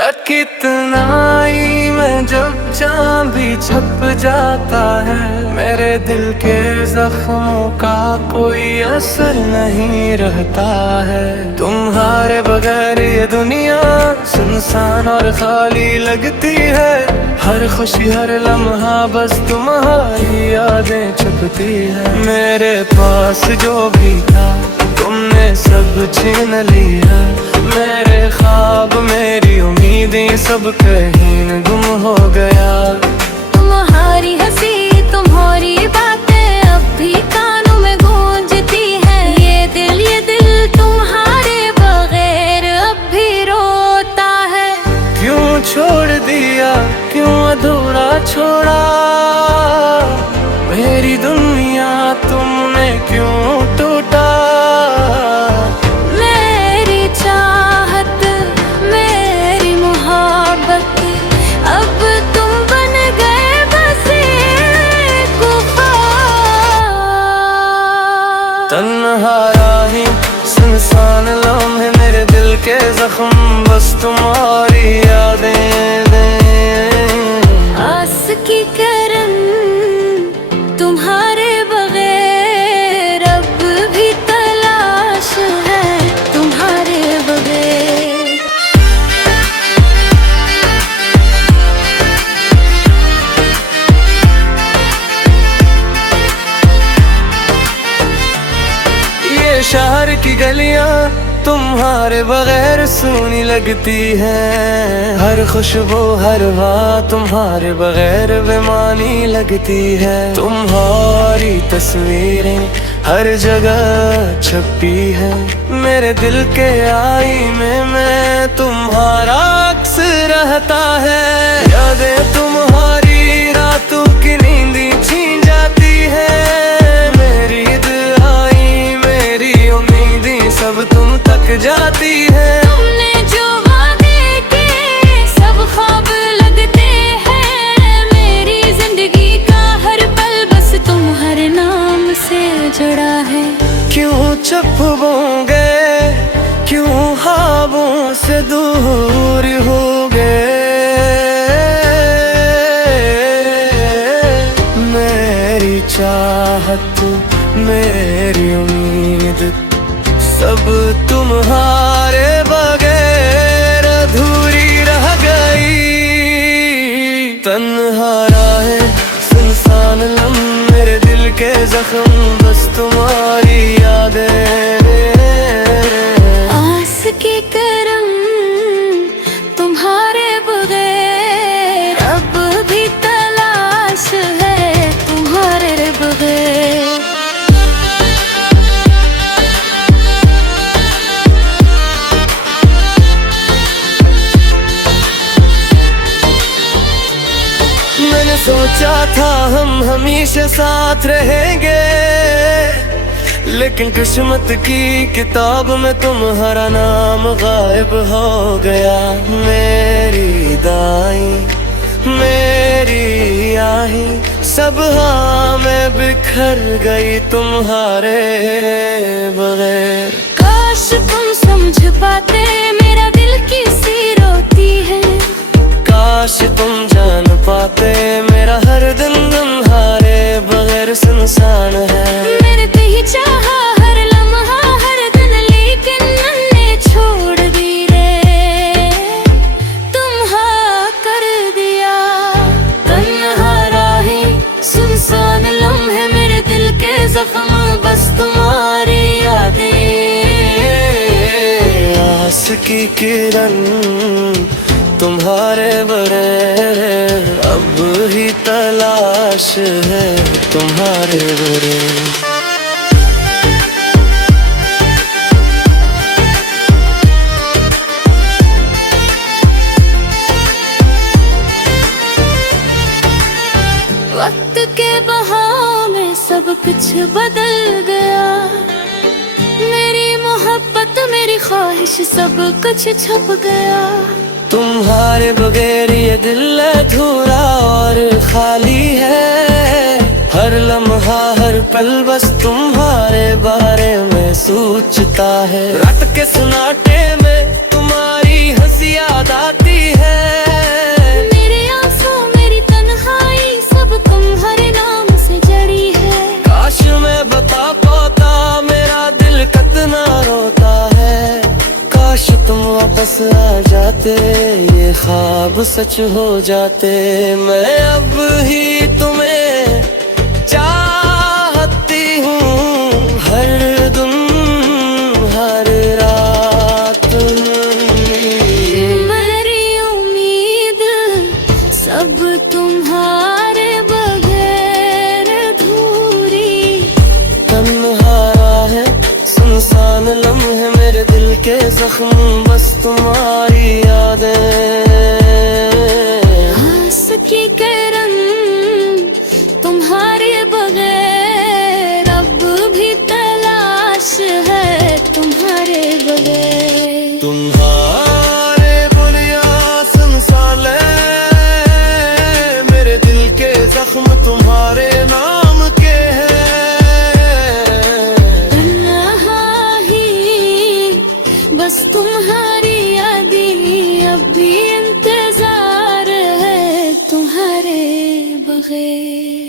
कितनाई में जब चाँद भी छप जाता है, मेरे दिल के जख्मों का कोई असर नहीं रहता है। तुम्हारे बगैर ये दुनिया सुनसान और खाली लगती है। हर खुशी हर लम्हा बस तुम्हारी यादें छुपती है। मेरे पास जो भी था तुमने सब छीन लिया। मेरे ख्वाब मेरी उम्मीदें सब कहीं गुम हो गया। तुम्हारी हंसी तुम्हारी बातें अब भी कानों में गूंजती है। ये दिल तुम्हारे बगैर अब भी रोता है। क्यों छोड़ दिया, क्यों अधूरा छोड़ा, मेरी दुनिया तुमने क्यों टूटा। मेरी चाहत मेरी मोहब्बत अब तुम बन गए बस एक ख्वाब। तन्हा राहें सुनसान लम्हे मेरे दिल के जख्म बस तुम्हारी यादें आस की किरण तुम्हारे बगैर अब भी तलाश है तुम्हारे बगैर। ये शहर की गलियां तुम्हारे बगैर सूनी लगती है। हर खुशबू हर बात तुम्हारे बगैर बेमानी लगती है। तुम्हारी तस्वीरें हर जगह छपी है। मेरे दिल के आईने में तुम्हारा अक्स रहता है। यादें तुम्हारी रातों की नींदी छीन जाती है। मेरी दुआएं मेरी उम्मीदें सब तुम तक जाती है। तुमने जो वादे किए सब ख्वाब लगते हैं। मेरी जिंदगी का हर पल बस तुम्हारे नाम से जुड़ा है। क्यों चुप हो गए, क्यों ख्वाबों से दूर हो गए। मेरी चाहत मेरी उम्मीद सब तुम्हारे बगैर अधूरी रह गई। तन्हा राहें सुनसान लम्हे मेरे दिल के जख्म बस तुम्हारी यादें आस की किरण तुम्हारे बगैर अब भी तलाश है तुम्हारे बगैर। मैंने सोचा था हम हमेशा साथ रहेंगे, लेकिन किस्मत की किताब में तुम्हारा नाम गायब हो गया। मेरी दाई मेरी आही सब हाँ में बिखर गई तुम्हारे बगैर। काश तुम समझ पाते मेरा दिल किसी रोती है। काश तुम जान पाते मेरा हर दिन तुम्हारे बगैर सुनसान है। मेरे पे ही चाहा हर लम्हा हर दिन लेकिन मैंने छोड़ दी रे। तुम हाँ कर दिया। तन्हा राहें सुनसान लम्हे मेरे दिल के जख्म बस तुम्हारी यादें। आस की किरण तुम्हारे बगैर अब ही तलाश है तुम्हारे बगैर। वक्त के बहाव में सब कुछ बदल गया। मेरी मोहब्बत मेरी ख्वाहिश सब कुछ छुप गया। तुम्हारे बगैर ये दिल अधूरा और खाली है। हर लम्हा हर पल बस तुम्हारे बारे में सोचता है। रात के सन्नाटे में तुम्हारी हंसी याद आती है। आ जाते, ये ख्वाब सच हो जाते। मैं अब ही तुम्हें चाहती हूँ, हर दिन हर रात। मेरी उम्मीद सब तुम्हारे बगैर अधूरी। तन्हारा है सुनसान लम्हे मेरे दिल के जख्म, बस तुम्हारी यादें। आस की किरण तुम्हारे बगैर अब भी तलाश है, तुम्हारे बगैर। तुम्हारे बुनिया संसाले मेरे दिल के जख्म तुम्हारे नाम के हैं। बस तुम्हारी यादी अब भी इंतजार है, तुम्हारे बगैर।